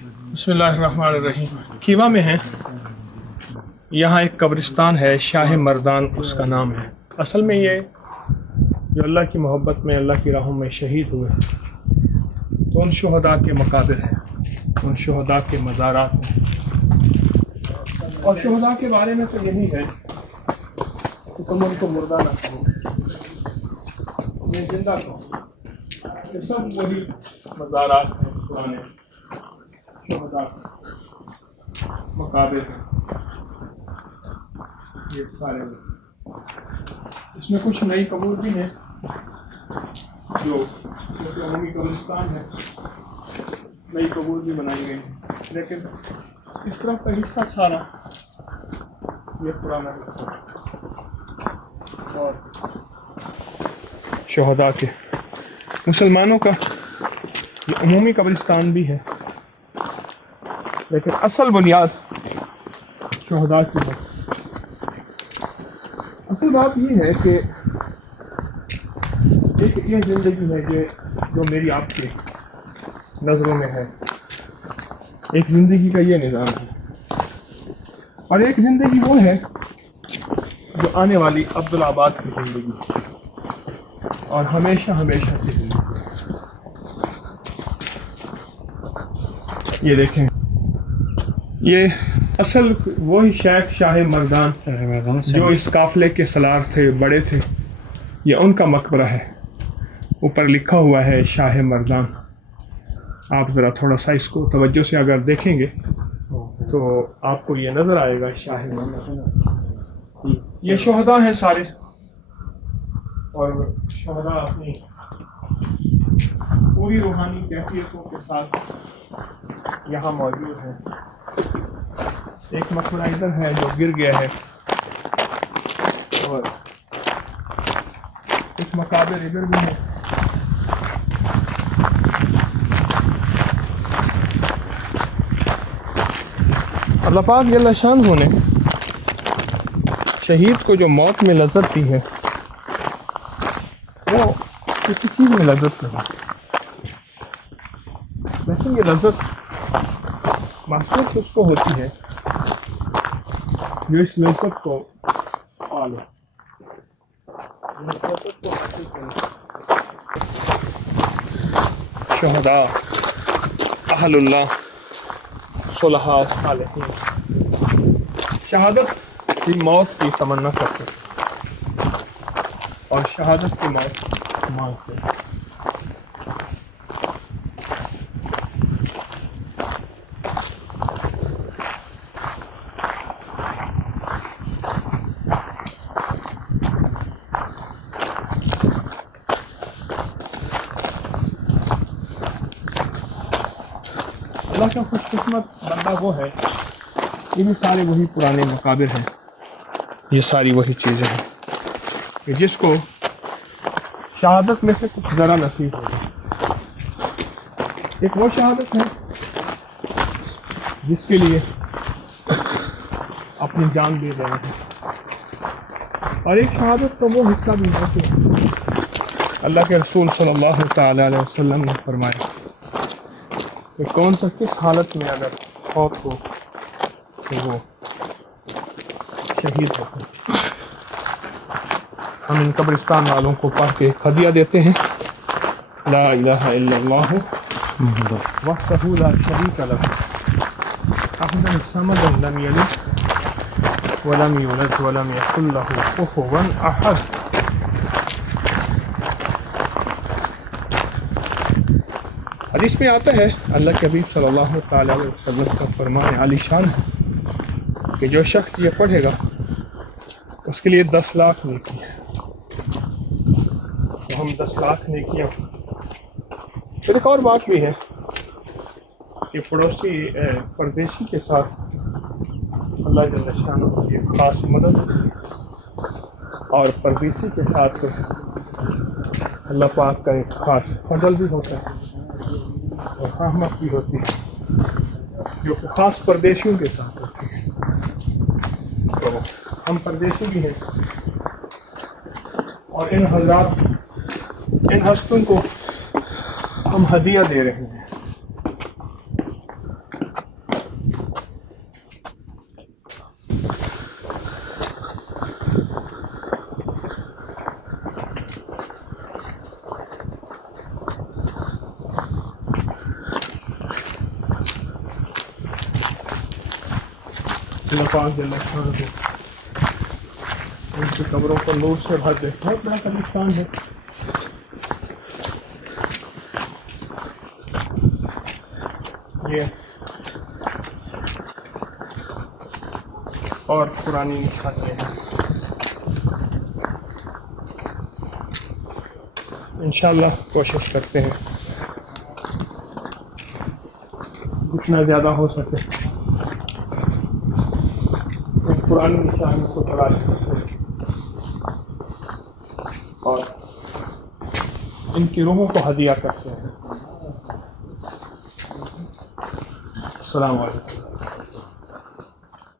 بسم اللہ الرحمن الرحیم. کھیوا میں ہیں. یہاں ایک قبرستان ہے، شاہ مردان اس کا نام ہے. اصل میں یہ جو اللہ کی محبت میں، اللہ کی راہوں میں شہید ہوئے تو ان شہداء کے مقابر ہیں، ان شہداء کے مزارات ہیں. اور شہداء کے بارے میں تو یہی ہے کہ تم ان کو مردہ نہ کہو، یہ زندہ کہو. یہ سب وہی مزارات ہیں، پرانے شہداء مقابر ہیں. یہ سارے اس میں کچھ نئی قبور بھی ہیں جو عمومی قبرستان ہے، نئی قبور بھی بنائی گئی ہیں، لیکن اس طرح کا حصہ سارا یہ پرانا حصہ اور شہداء کے مسلمانوں کا یہ عمومی قبرستان بھی ہے، لیکن اصل بنیاد شہداء کی ہے. اصل بات یہ ہے کہ ایک یہ زندگی ہے کہ جو میری آپ کی نظروں میں ہے، ایک زندگی کا یہ نظام ہے، اور ایک زندگی وہ ہے جو آنے والی عبدالآباد کی زندگی اور ہمیشہ ہمیشہ کی زندگی. یہ دیکھیں، یہ اصل وہی شیخ شاہ مردان جو اس قافلے کے سالار تھے، بڑے تھے، یہ ان کا مقبرہ ہے. اوپر لکھا ہوا ہے شاہ مردان. آپ ذرا تھوڑا سا اس کو توجہ سے اگر دیکھیں گے تو آپ کو یہ نظر آئے گا شاہ مردان. یہ شہداء ہیں سارے، اور شہداء اپنی پوری روحانی کیفیتوں کے ساتھ یہاں موجود ہیں. ایک مقبرہ ادھر ہے جو گر گیا ہے، اور کچھ مقابر ادھر بھی ہیں. اللہ پاک جل شانہ نے شہید کو جو موت میں لذت دی ہے وہ کسی چیز میں لذت نہیں، لیکن یہ لذت محسوس اس کو ہوتی ہے جو اس لذت کو پالے. شہداء، اہل اللہ، صلحاء، صالحین شہادت کی موت کی تمنا کرتے اور شہادت کی موت مانگتے. اللہ کا خوش قسمت بندہ وہ ہے، یہ بھی سارے وہی پرانے مقابر ہیں، یہ ساری وہی چیزیں ہیں کہ جس کو شہادت میں سے کچھ ذرا نصیب ہو جائے. ایک وہ شہادت ہے جس کے لیے اپنی جان دے رہے ہیں، اور ایک شہادت کا وہ حصہ بھی ہے کہ اللہ کے رسول صلی اللہ تعالی علیہ وسلم نے فرمایا کہ کون سا کس حالت میں اگر فوت ہو تو وہ شہید ہوتا ہے. ہم ان قبرستان والوں کو پڑھ کے ہدیہ دیتے ہیں. لا الہ الا اللہ وحدہ لا شریک لہ احد الصمد لم یلد ولم یولد ولم یکن لہ کفوا احد. حدیث میں آتا ہے، اللہ کے حبیب صلی اللہ تعالی علیہ وسلم کا فرمان عالی شان ہے کہ جو شخص یہ پڑھے گا اس کے لیے 10 لاکھ نیکی ہے. تو ہم 10 لاکھ نیکیاں. پھر ایک اور بات بھی ہے کہ پردیسی کے ساتھ اللہ جل شانہ کی خاص مدد ہوتی ہے، اور پردیسی کے ساتھ اللہ پاک کا ایک خاص فضل بھی ہوتا ہے اور رحمت بھی ہوتی ہے جو کہ خاص پردیسیوں کے ساتھ ہوتی ہے. تو ہم پردیسی بھی ہیں، اور ان حضرات، ان ہستوں کو ہم ہدیہ دے رہے ہیں. اللہ پاک جل شانہ ان کی قبروں کو نور سے بھر دے. بہت بڑا قبرستان ہے. یہ اور پرانی نشانیاں ہیں. انشاءاللہ کوشش کرتے ہیں جتنا زیادہ ہو سکے اس پرانی نشانی کو تلاش کرتے ہیں اور ان کی روحوں کو ہدیہ کرتے ہیں. السلام علیکم.